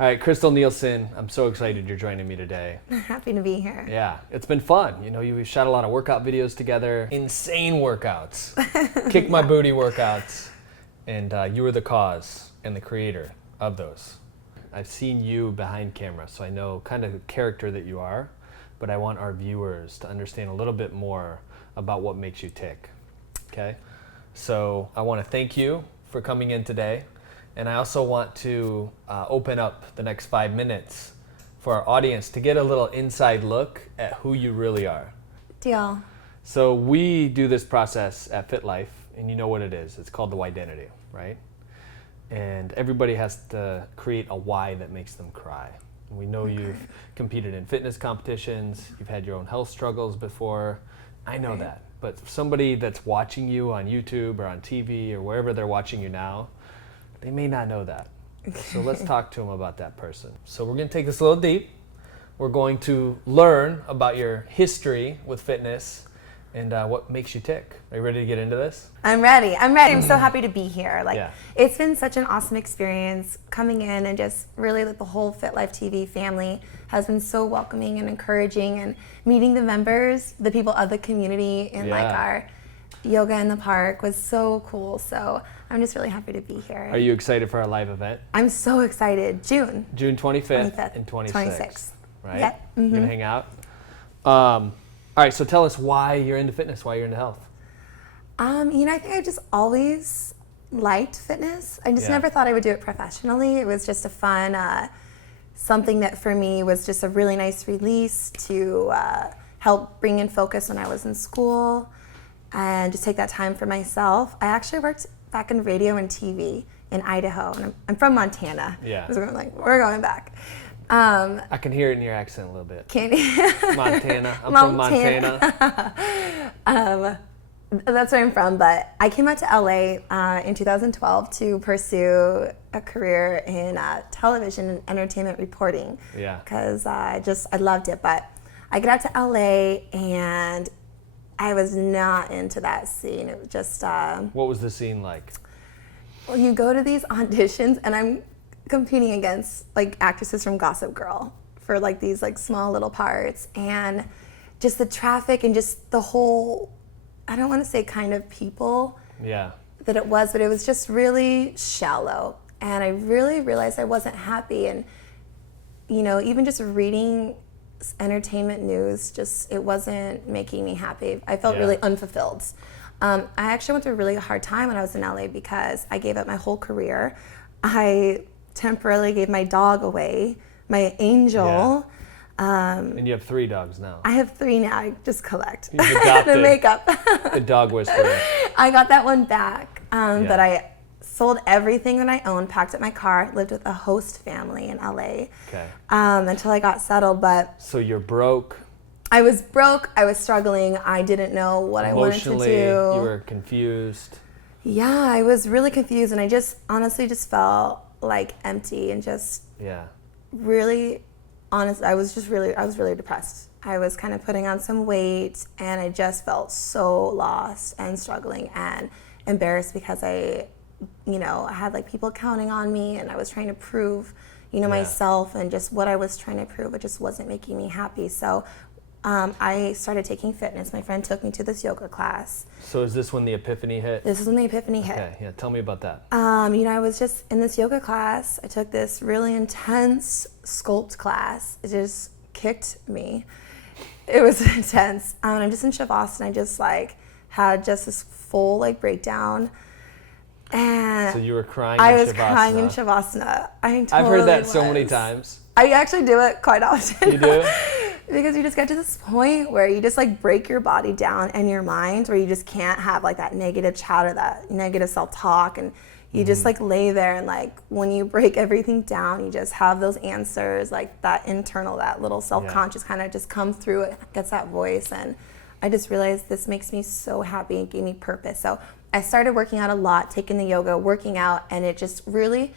All right, Krystal Nielson, I'm so excited you're joining me today. Happy to be here. Yeah, it's been fun. You know, we've shot a lot of workout videos together, insane workouts, kick my booty workouts, and you were the cause and the creator of those. I've seen you behind camera, so I know kind of the character that you are, but I want our viewers to understand a little bit more about what makes you tick, okay? So I want to thank you for coming in today. And I also want to open up the next 5 minutes for our audience to get a little inside look at who you really are. Deal. So we do this process at FitLife, and you know what it is. It's called the Whydenity, right? And everybody has to create a why that makes them cry. And we know you've competed in fitness competitions, you've had your own health struggles before. I know that. But somebody that's watching you on YouTube or on TV or wherever they're watching you now, they may not know that. So let's talk to them about that person. So we're going to take this a little deep. We're going to learn about your history with fitness and what makes you tick. Are you ready to get into this? I'm ready. I'm so happy to be here. It's been such an awesome experience coming in, and just really the whole FitLifeTV family has been so welcoming and encouraging, and meeting the members, the people of the community in our yoga in the park was so cool. So I'm just really happy to be here. Are you excited for our live event? I'm so excited. June 25th and 26th. Right? Yep. Mm-hmm. You're gonna hang out. All right, so tell us why you're into fitness, why you're into health. I think I just always liked fitness. I just never thought I would do it professionally. It was just a fun, something that for me was just a really nice release to help bring in focus when I was in school and just take that time for myself. I actually worked back in radio and TV in Idaho, and I'm from Montana. Yeah. So we're going back. I can hear it in your accent a little bit. Montana. I'm from Montana. That's where I'm from, but I came out to LA in 2012 to pursue a career in television and entertainment reporting. Yeah. Because I loved it, but I got out to LA and I was not into that scene. It was just... what was the scene like? Well, you go to these auditions, and I'm competing against actresses from Gossip Girl for these small little parts, and just the traffic and just the whole, I don't want to say kind of people that it was, but it was just really shallow. And I really realized I wasn't happy. And, even just reading entertainment news, it wasn't making me happy. I felt really unfulfilled. I actually went through a really hard time when I was in LA because I gave up my whole career. I temporarily gave my dog away, my Angel. And you have 3 dogs now. I have 3 now. I just collect You've adopted the makeup. the dog whisperer. I got that one back, but I sold everything that I owned, packed up my car, lived with a host family in LA until I got settled. But so you're broke. I was broke. I was struggling. I didn't know what I wanted to do. Emotionally, you were confused. Yeah, I was really confused, and I just honestly just felt empty and just really honest. I was really depressed. I was kind of putting on some weight, and I just felt so lost and struggling and embarrassed because I had people counting on me, and I was trying to prove, myself, and just what I was trying to prove, it just wasn't making me happy. So I started taking fitness. My friend took me to this yoga class. So is this when the epiphany hit? This is when the epiphany hit. Okay, yeah, tell me about that. I was just in this yoga class. I took this really intense sculpt class. It just kicked me. It was intense. I'm just in Shavasana. I just had just this full breakdown. And so you were crying I in was Shavasana. crying in Shavasana. I've heard that so many times. I actually do it quite often. You do? Because you just get to this point where you just break your body down and your mind, where you just can't have that negative chatter, that negative self-talk, and you just lay there, and when you break everything down, you just have those answers, that internal, that little self-conscious kind of just come through. It gets that voice, and I just realized this makes me so happy and gave me purpose. So I started working out a lot, taking the yoga, working out, and it just really,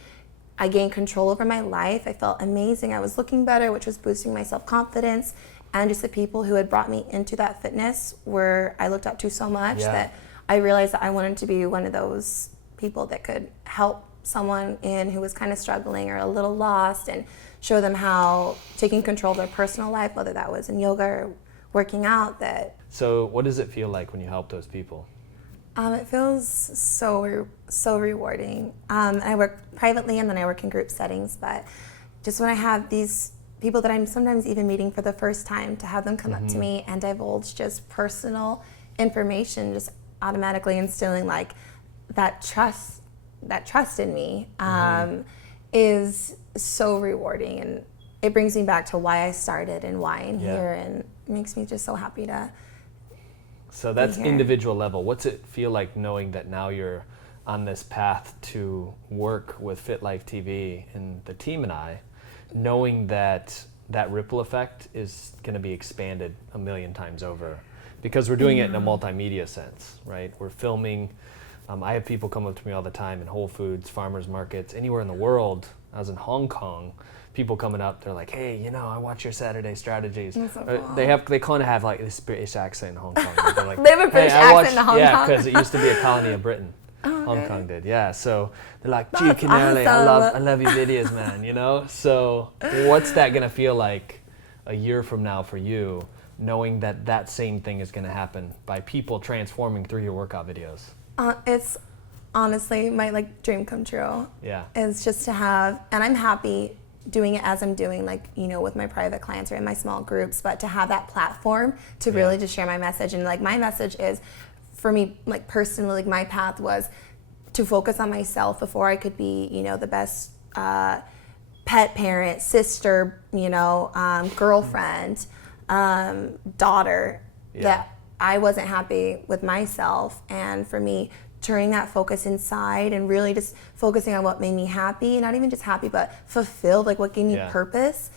I gained control over my life. I felt amazing. I was looking better, which was boosting my self-confidence. And just the people who had brought me into that fitness where I looked up to so much that I realized that I wanted to be one of those people that could help someone in who was kind of struggling or a little lost and show them how taking control of their personal life, whether that was in yoga or working out, that. So what does it feel like when you help those people? It feels so rewarding. I work privately and then I work in group settings, but just when I have these people that I'm sometimes even meeting for the first time, to have them come up to me and divulge just personal information, just automatically instilling like that trust in me, is so rewarding, and it brings me back to why I started and why I'm here, and it makes me just so happy to. So that's individual level. What's it feel like knowing that now you're on this path to work with FitLifeTV and the team and I, knowing that that ripple effect is going to be expanded a million times over, because we're doing it in a multimedia sense, right? We're filming. I have people come up to me all the time in Whole Foods, farmers markets, anywhere in the world. I was in Hong Kong. People coming up, they're like, "Hey, I watch your Saturday strategies." So cool. They kind of have like this British accent in Hong Kong. They're like, they have a British accent in Hong Kong. Yeah, because it used to be a colony of Britain. Hong Kong did, yeah. So they're like, "Gee, Canole, I love your videos, man." So what's that gonna feel like a year from now for you, knowing that that same thing is gonna happen by people transforming through your workout videos? It's honestly my dream come true. Yeah. It's just to have, and I'm happy doing it as I'm doing, with my private clients or in my small groups, but to have that platform to really just share my message. And my message is, for me, personally, my path was to focus on myself before I could be, the best pet parent, sister, girlfriend, daughter. Yeah. That I wasn't happy with myself, and for me, turning that focus inside and really just focusing on what made me happy, not even just happy, but fulfilled, what gave me purpose,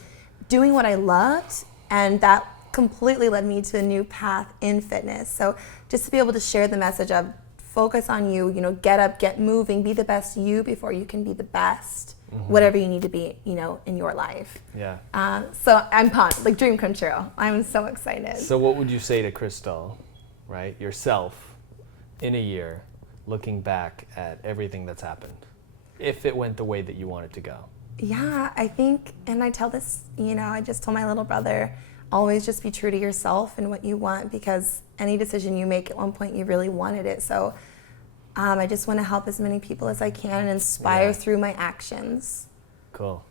doing what I loved, and that completely led me to a new path in fitness. So just to be able to share the message of focus on you, get up, get moving, be the best you before you can be the best, whatever you need to be, in your life. Yeah. So I'm pumped, dream come true. I'm so excited. So what would you say to Krystal, right, yourself, in a year, looking back at everything that's happened, if it went the way that you want it to go? Yeah, I think, and I tell this, I just told my little brother, always just be true to yourself and what you want, because any decision you make at one point, you really wanted it. So I just want to help as many people as I can and inspire through my actions. Cool.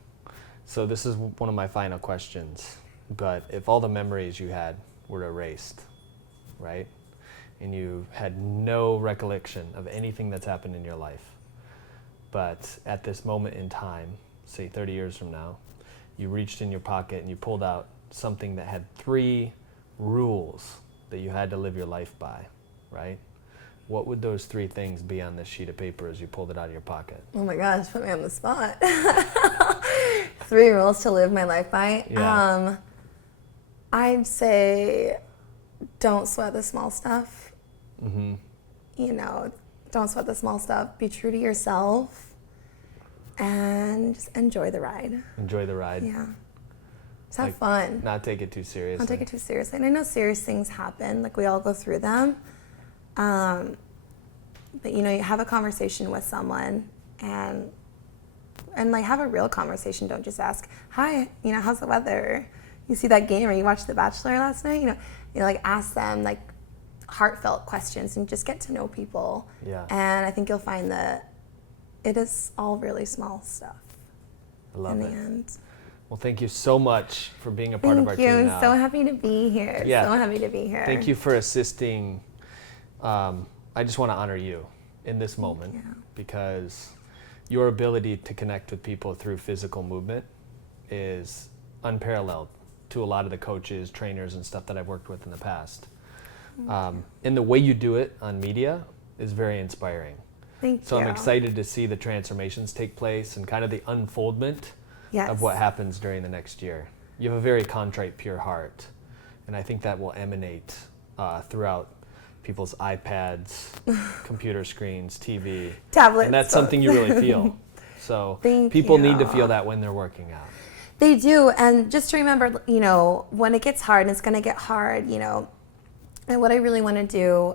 So this is one of my final questions, but if all the memories you had were erased, right? And you had no recollection of anything that's happened in your life, but at this moment in time, say 30 years from now, you reached in your pocket and you pulled out something that had 3 rules that you had to live your life by, right? What would those 3 things be on this sheet of paper as you pulled it out of your pocket? Oh my gosh, put me on the spot. 3 rules to live my life by. Yeah. I'd say don't sweat the small stuff. Don't sweat the small stuff. Be true to yourself and just enjoy the ride. Enjoy the ride. Yeah. Just have fun. Not take it too seriously. Don't take it too seriously. And I know serious things happen. We all go through them. But you have a conversation with someone and have a real conversation. Don't just ask, "Hi, how's the weather? You see that game, or you watched The Bachelor last night?" Ask them heartfelt questions and just get to know people. Yeah. And I think you'll find that it is all really small stuff. I love it. In the end. Well, thank you so much for being a part of our team now. Thank you. So happy to be here. Yeah. So happy to be here. Thank you for assisting. I just want to honor you in this moment because your ability to connect with people through physical movement is unparalleled to a lot of the coaches, trainers, and stuff that I've worked with in the past. And the way you do it on media is very inspiring. Thank you. So I'm excited to see the transformations take place and kind of the unfoldment of what happens during the next year. You have a very contrite, pure heart, and I think that will emanate throughout people's iPads, computer screens, TV, tablets, and that's something you really feel. So people need to feel that when they're working out. They do, and just to remember, when it gets hard, and it's going to get hard, and what I really want to do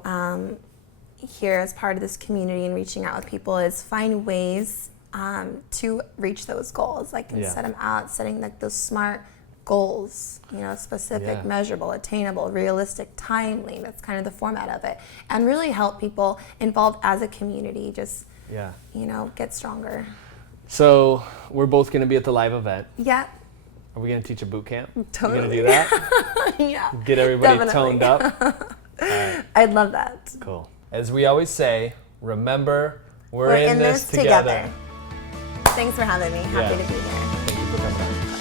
here as part of this community and reaching out with people is find ways to reach those goals. Like, and Yeah. set them out, setting like those smart goals, you know, specific, Yeah. measurable, attainable, realistic, timely. That's kind of the format of it. And really help people involved as a community just, Yeah. you know, get stronger. So we're both going to be at the live event. Yeah. Are we going to teach a boot camp? Totally. We're going to do that? Yeah. Get everybody Definitely. toned up? All right. I'd love that. Cool. As we always say, remember, we're in this together. Thanks for having me. Happy to be here. Thank you for coming on.